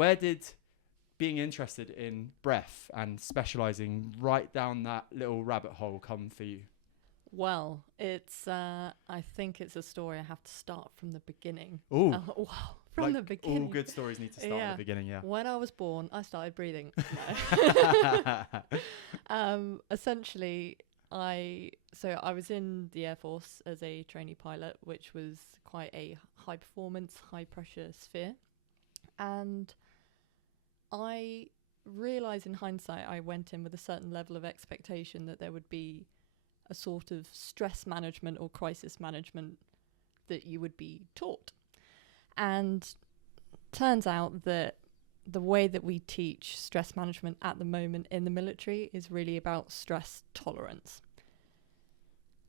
Where did being interested in breath and specializing right down that little rabbit hole come for you? Well, it's I think it's a story I have to start from the beginning. Oh, Wow, from like the beginning. all good stories need to start at the beginning, yeah. When I was born, I started breathing. Essentially, I was in the Air Force as a trainee pilot, which was quite a high performance, high pressure sphere. And I realised in hindsight, I went in with a certain level of expectation that there would be a sort of stress management or crisis management that you would be taught. And turns out that the way that we teach stress management at the moment in the military is really about stress tolerance.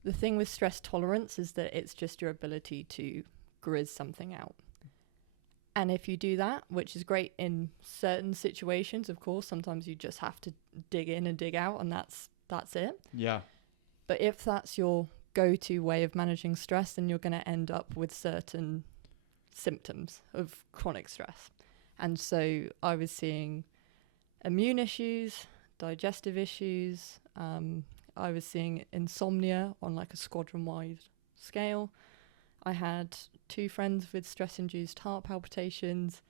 The thing with stress tolerance is that it's just your ability to grizz something out. And if you do that, which is great in certain situations, of course, sometimes you just have to dig in and dig out, and that's it. Yeah. But if that's your go-to way of managing stress, then you're going to end up with certain symptoms of chronic stress. And so I was seeing immune issues, digestive issues. I was seeing insomnia on like a squadron-wide scale. I had 2 friends with stress-induced heart palpitations,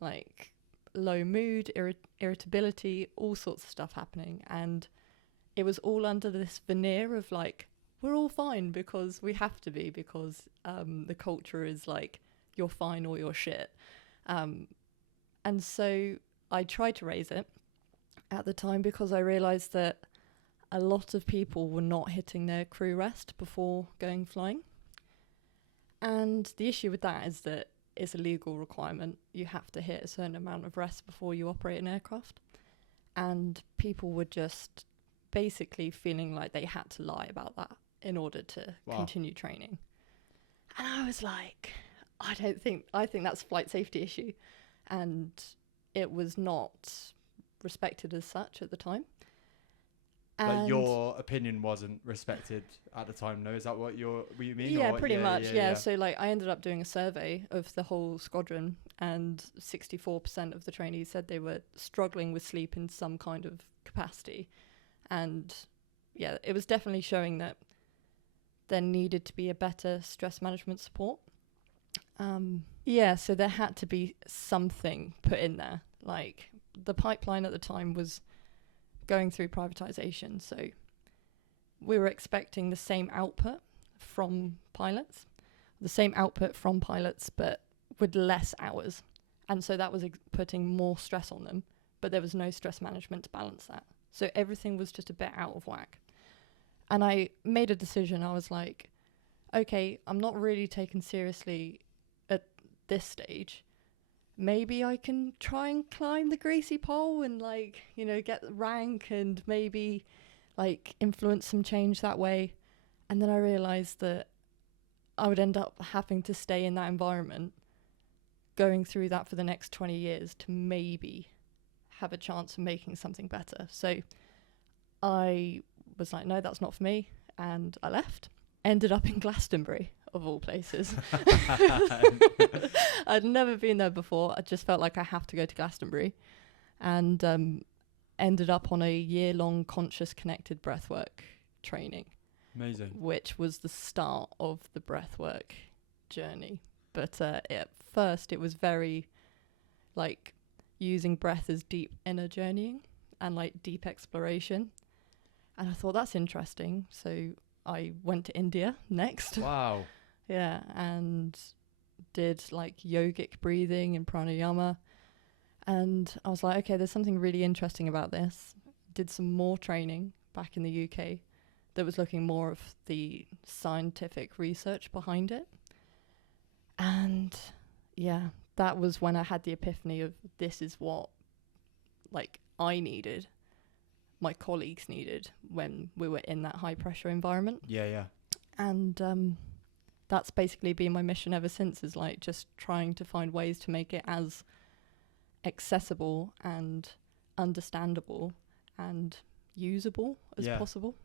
like low mood, irritability, all sorts of stuff happening. And it was all under this veneer of like, we're all fine because we have to be, because the culture is like, you're fine or you're shit. And so I tried to raise it at the time because I realised that a lot of people were not hitting their crew rest before going flying. And the issue with that is that it's a legal requirement. You have to hit a certain amount of rest before you operate an aircraft. And people were just basically feeling like they had to lie about that in order to continue training. And I was like, I think that's a flight safety issue. And it was not respected as such at the time. Like your opinion wasn't respected at the time, no? Is that what you mean? Yeah, pretty much. Yeah. So like I ended up doing a survey of the whole squadron, and 64% of the trainees said they were struggling with sleep in some kind of capacity. And yeah, it was definitely showing that there needed to be a better stress management support. So there had to be something put in there. Like the pipeline at the time was going through privatization, so we were expecting the same output from pilots, but with less hours. And so that was putting more stress on them, but there was no stress management to balance that. So everything was just a bit out of whack. And I made a decision. I was like, okay, I'm not really taken seriously at this stage. Maybe I can try and climb the greasy pole and like, get the rank and maybe like influence some change that way. And then I realized that I would end up having to stay in that environment, going through that for the next 20 years to maybe have a chance of making something better. So I was like, no, that's not for me. And I left. Ended up in Glastonbury, of all places. I'd never been there before. I just felt like I have to go to Glastonbury. And ended up on a year-long conscious connected breathwork training. Amazing. Which was the start of the breathwork journey. But at first it was very like using breath as deep inner journeying and like deep exploration. And I thought that's interesting. So I went to India next. Wow. Yeah, and did like yogic breathing and pranayama. And I was like, okay, there's something really interesting about this. Did some more training back in the UK that was looking more of the scientific research behind it. And yeah, that was when I had the epiphany of this is what like I needed, my colleagues needed when we were in that high pressure environment. Yeah. And that's basically been my mission ever since, is like just trying to find ways to make it as accessible and understandable and usable as possible.